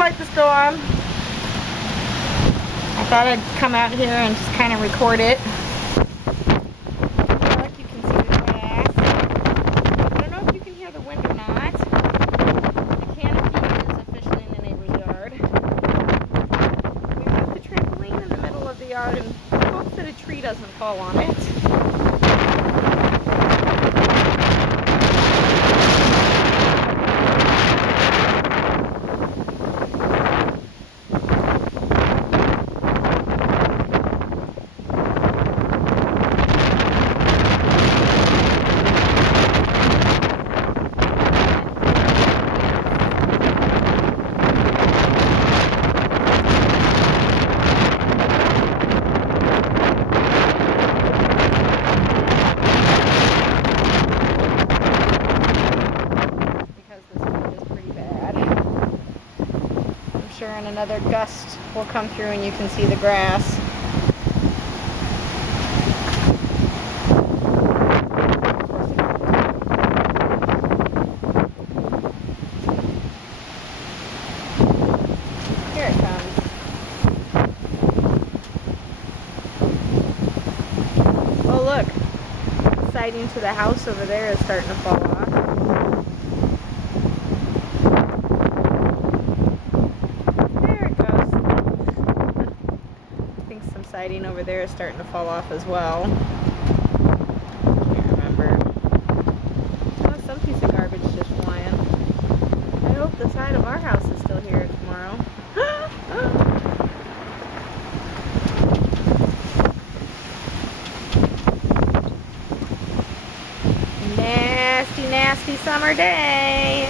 quite the storm. I thought I'd come out here and just kind of record it. Look, you can see the grass. I don't know if you can hear the wind or not. The canopy is officially in the neighbor's yard. We put the trampoline in the middle of the yard in hopes that a tree doesn't fall on it. And another gust will come through and you can see the grass. Here it comes. Oh look, the siding to the house over there is starting to fall off. Siding over there is starting to fall off as well. Can't remember. Oh, some piece of garbage just flying. I hope the side of our house is still here tomorrow. Nasty, nasty summer day.